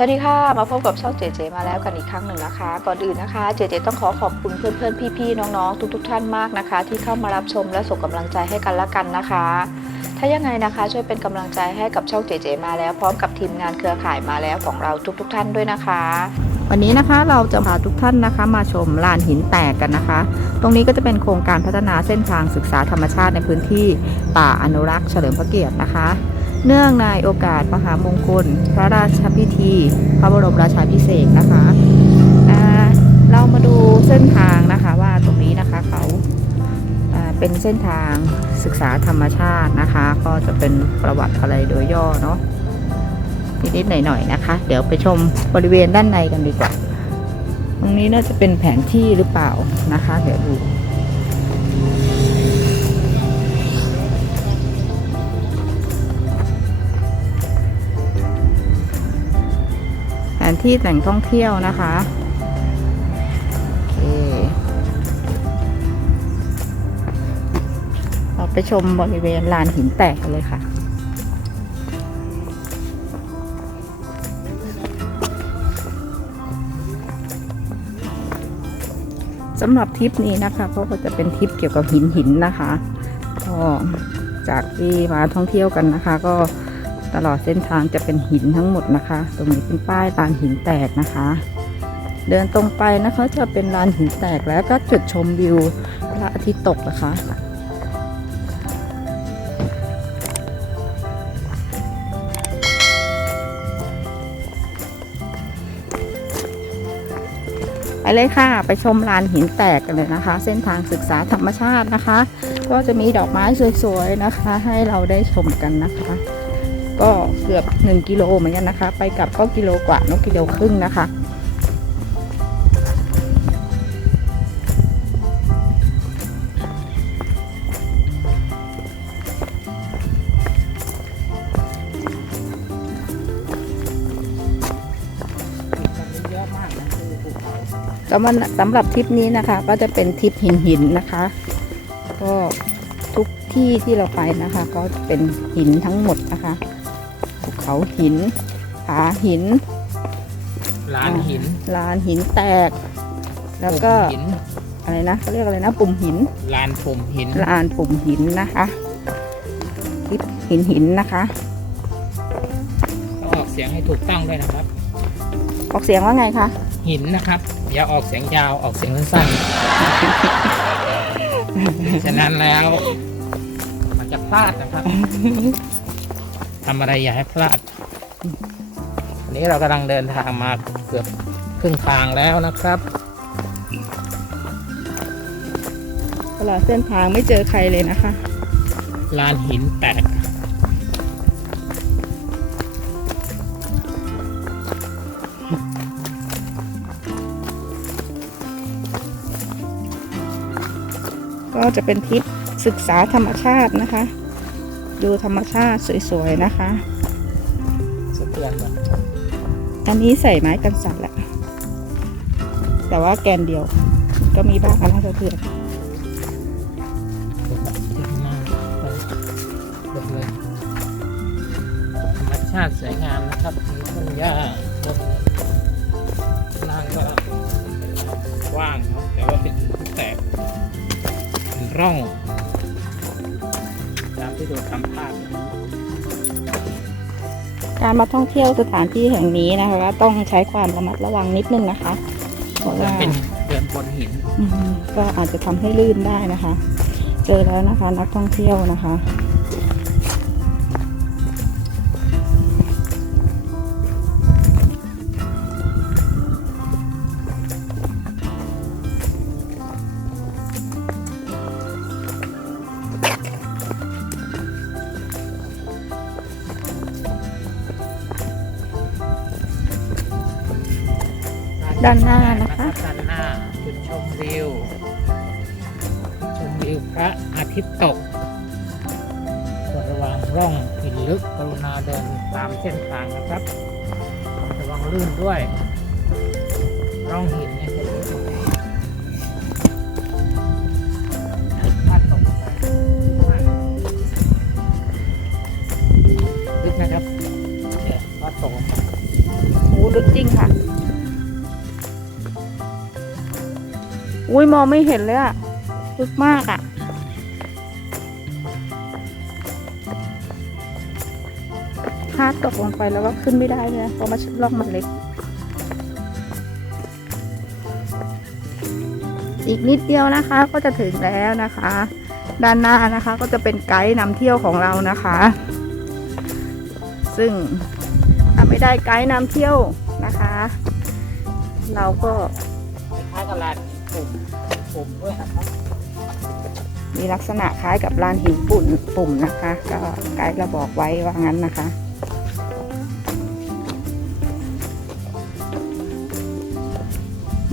สวัสดีค่ะ มาพบกับช่องเจเจมาแล้วกันอีกครั้งหนึ่งนะคะ ก่อนอื่นนะคะเจเจต้องขอขอบคุณเพื่อนๆ พี่ๆ น้องๆ ทุกๆ ท่านมากนะคะ ที่เข้ามารับชมและส่งกำลังใจให้กันและกันนะคะ ถ้ายังไงนะคะช่วยเป็นกำลังใจให้กับช่องเจเจมาแล้วพร้อมกับทีมงานเครือข่ายมาแล้วของเราทุกๆ ท่านด้วยนะคะ วันนี้นะคะเราจะพาทุกท่านนะคะ มาชมลานหินแตกกันนะคะ ตรงนี้ก็จะเป็นโครงการพัฒนาเส้นทางศึกษาธรรมชาติในพื้นที่ป่าอนุรักษ์เฉลิมพระเกียรตินะคะ เนื่องในโอกาสมหามงคล พระราชพิธี พระบรมราชาภิเศษนะคะเรามาดูเส้นทางนะคะว่าตรงนี้นะคะเขาอ่าเป็นเส้นทางศึกษาธรรมชาตินะคะ ก็จะเป็นประวัติอะไรโดยย่อเนาะนิดๆหน่อยๆนะคะ เดี๋ยวไปชมบริเวณด้านในกันดีกว่า ตรงนี้น่าจะเป็นแผนที่หรือเปล่านะคะ เดี๋ยวดู นที่แหล่งท่องเที่ยวนะคะเราไปชมบริเวณลานหินแตกกันเลยค่ะสำหรับทริปนี้นะคะเพราะว่าจะเป็นทริปเกี่ยวกับหินหินนะคะ ก็จากที่มาท่องเที่ยวกันนะคะ ก็ ตลอดเส้นทางจะเป็นหินทั้งหมดนะคะ ตรงนี้เป็นป้ายลานหินแตกนะคะ เดินตรงไปนะคะจะเป็นลานหินแตกแล้วก็จุดชมวิวพระอาทิตย์ตกนะคะไปเลยค่ะ ไปชมลานหินแตกกันเลยนะคะ เส้นทางศึกษาธรรมชาตินะคะ ก็จะมีดอกไม้สวยๆนะคะ ให้เราได้ชมกันนะคะ ก็เกือบ 1 กิโลเหมือนกันนะคะ ไปกลับก็กิโลกว่านกกิโลครึ่งนะคะ สำหรับสำหรับทริปนี้นะคะ ก็จะเป็นทริปหินหินนะคะ ก็ทุกที่ที่เราไปนะคะ ก็เป็นหินทั้งหมดนะคะ เขาหินผาหินลานหินลานหินแตก แล้วก็ปุ่มหินอะไรนะเขาเรียกอะไรนะ ปุ่มหินลานปุ่มหินลานปุ่มหินนะคะทริปหินหินนะคะต้องออกเสียงให้ถูกต้องด้วยนะครับ ออกเสียงว่าไงคะหินนะครับ อย่าออกเสียงยาวออกเสียงสั้นๆฉะนั้นแล้ว มันจะพลาดนะครับ ทำอะไรอย่าให้พลาดวันนี้เรากำลังเดินทางมาเกือบครึ่งทางแล้วนะครับตลอดเส้นทางไม่เจอใครเลยนะคะลานหินแตกก็จะเป็นทริปศึกษาธรรมชาตินะคะ ดูธรรมชาติสวยๆนะคะสะเทือนแบบอันนี้ใส่ไม้กันสัตว์แหละ แต่ว่าแกนเดียว ก็มีบ้างนะสะเทือนที่ข้างหน้าเปิดเลยธรรมชาติสวยงามนะครับมีต้นหญ้าต้นล่างก็กว้างครับแต่ว่าเป็นหินที่แตกเป็นร่อง ตามที่ดูทำภาพนะการมาท่องเที่ยวสถานที่แห่งนี้นะคะก็ต้องใช้ความระมัดระวังนิดนึงนะคะเพราะว่าเป็นเดินบนหินอืมก็อาจจะทำให้ลื่นได้นะคะ เจอแล้วนะคะนักท่องเที่ยวนะคะ ด้านหน้านะคะ ด้านหน้าจุดชมวิว ชมวิวพระอาทิตย์ตกส่วนระหว่างร่องหินลึกกรุณาเดินตามเส้นทางนะครับ ระวังลื่นด้วย ร่องหินเนี่ยจะลึกพลาดตกไปลึกนะครับเนี่ยพลาดตกโอ้ล อุ้ยมองไม่เห็นเลยอะลึกมากอะพลาดตกลงไปแล้วก็ขึ้นไม่ได้เลยเพราะมันร่องมันเล็ก อีกนิดเดียวนะคะก็จะถึงแล้วนะคะ ด้านหน้านะคะก็จะเป็นไกด์นำเที่ยวของเรานะคะ ซึ่งถ้าไม่ได้ไกด์นำเที่ยวนะคะ เราก็คล้ากับลาน ปุ่มปุ่มด้วยนะคะมีลักษณะคล้ายกับลานหินปุ่นปุ่มนะคะ ก็ไกด์เราบอกไว้ว่างั้นนะคะ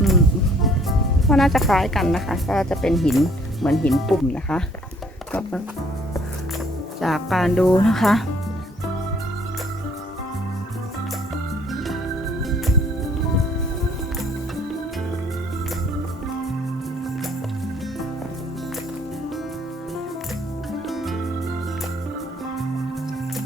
อืมก็น่าจะคล้ายกันนะคะ ก็จะเป็นหินเหมือนหินปุ่มนะคะ ก็จากการดูนะคะ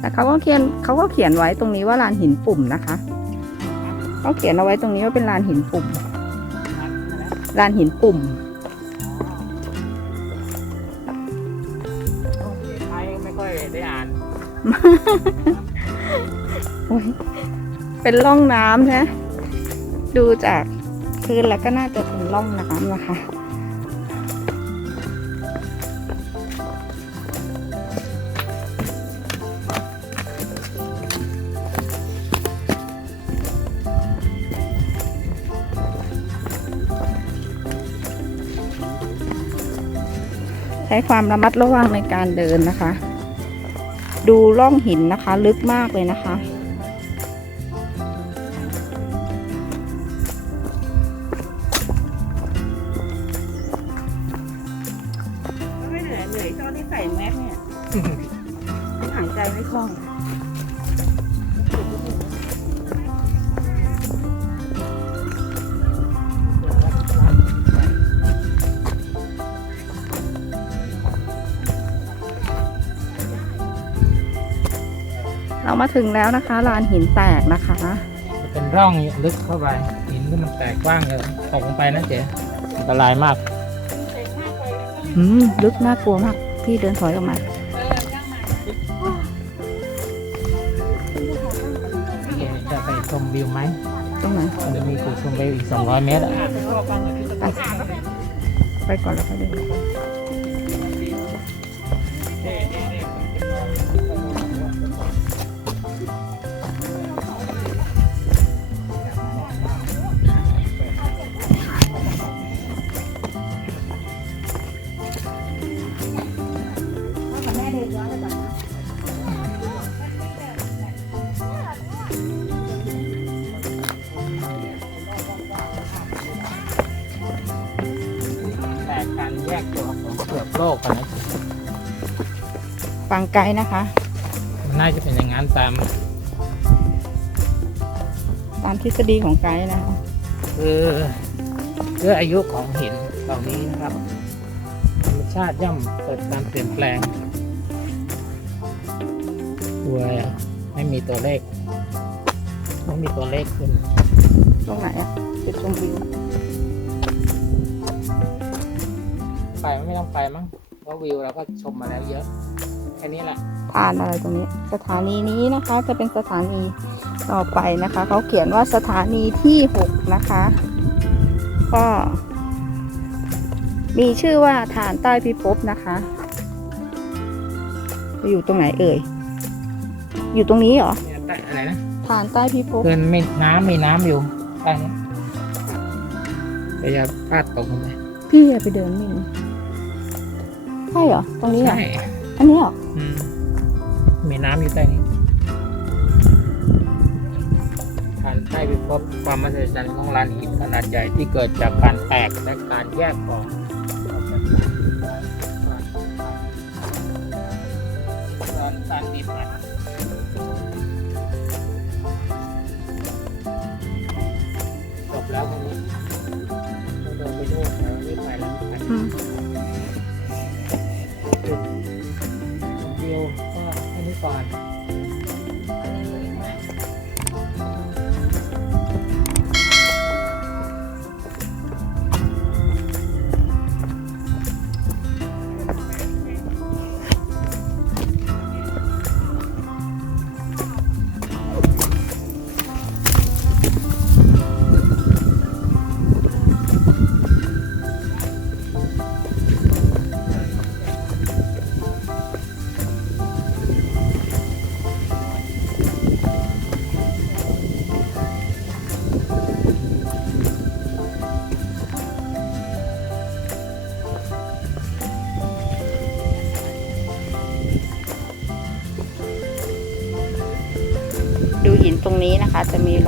แต่เขาก็เขียนเขาก็เขียนไว้ตรงนี้ว่าลานหินปุ่มนะคะเขาเขียนเอาไว้ตรงนี้ว่าเป็นลานหินปุ่มลานหินปุ่มใครไม่ค่อยได้อ่าน โอ้ยเป็นร่องน้ำนะ ดูจากพื้นแล้วก็น่าจะเป็นร่องน้ำนะคะ ช้ความระมัดระวังในการเดินนะคะ ดูร่องหินนะคะลึกมากเลยนะคะ ไม่เหนื่อยเหนื่อยตอนที่ใส่แมสเนี่ยหายใจไม่คล่อง เรามาถึงแล้วนะคะลานหินแตกนะคะ จะเป็นร่องลึกเข้าไปหินที่มันแตกกว้างเลยตกลงไปนะเจ๊อันตรายมากอืมลึกน่ากลัวมาก พี่เดินถอยออกมาจะไปชมวิวไหมตรงไหนมันจะมีจุดชมวิวอีก 200 เมตรอะไป ไปก่อนแล้วค่อยเดิน ของเปลือกโลกกันนะฟังไกด์นะคะ มันน่าจะเป็นอย่างนั้นตาม ตามทฤษฎีของไกด์นะคะคือด้วยอายุของหินเหล่านี้นะครับ ธรรมชาติย่อมเกิดการเปลี่ยนแปลงตัวไม่มีตัวเลขไม่มีตัวเลขขึ้น ตรงไหนอะจุดชมวิว ไปไม่ต้องไปมั้งเพราะวิวเราก็ชมมาแล้วเยอะ แค่นี้แหละผ่านอะไรตรงนี้ สถานีนี้นะคะจะเป็นสถานีต่อไปนะคะ เขาเขียนว่าสถานีที่หกนะคะ ก็ มีชื่อว่าฐานใต้พิภพนะคะจะอยู่ตรงไหนเอ่ย อยู่ตรงนี้เหรอเนี่ยแต่อะไรนะฐานใต้พิภพเกินมีน้ำมีน้ำอยู่ใต้นี้แต่อย่าพลาดตกลงไปพี่อย่าไปเดินมินใช่เหรอ ตรงนี้เหรอ ใช่อันนี้เหรอ อืมมีน้ำอยู่ใต้นี้ฐานใต้พิภพความมหัศจรรย์ของลานหินขนาดใหญ่ที่เกิดจากการแตกและการแยกของตอนการดิบอะ แ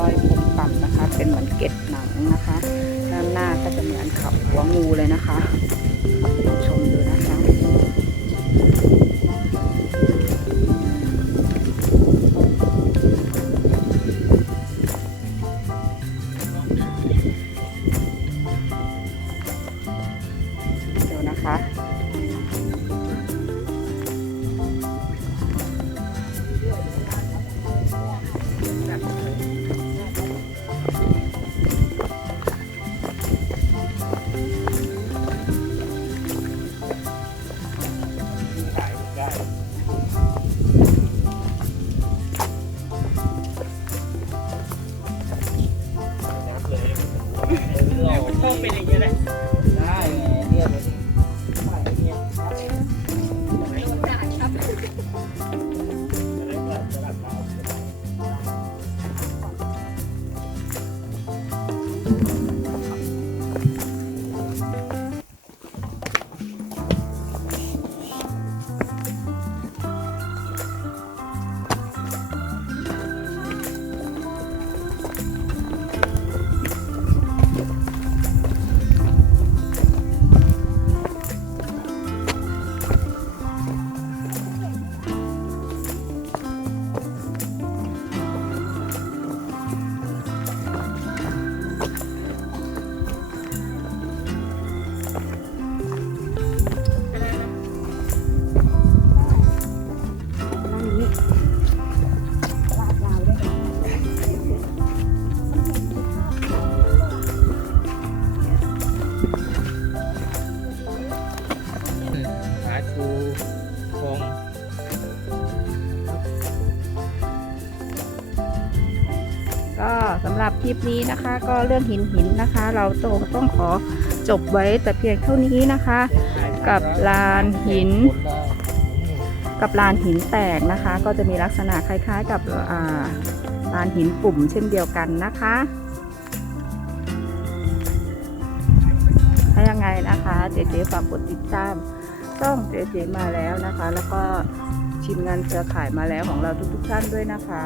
อยปุ่มปั่มนะคะ เป็นเหมือนเกล็ดหนังนะคะ ด้านหน้าก็จะเหมือนขับหัวงูเลยนะคะชมดู ลิปนี้นะคะ ก็เรื่องหินหินนะคะ เราต้องต้องขอจบไว้แต่เพียงเท่านี้นะคะ กับลานหิน กับลานหินแตกนะคะ ก็จะมีลักษณะคล้ายๆ กับลานหินปุ่มเช่นเดียวกันนะคะถ้ายังไงนะคะเจเจฝากกดติดตามช่องเจเจมาแล้วนะคะ แล้วก็ทีมงานเครือข่ายมาแล้วของเราทุกๆท่านด้วยนะคะ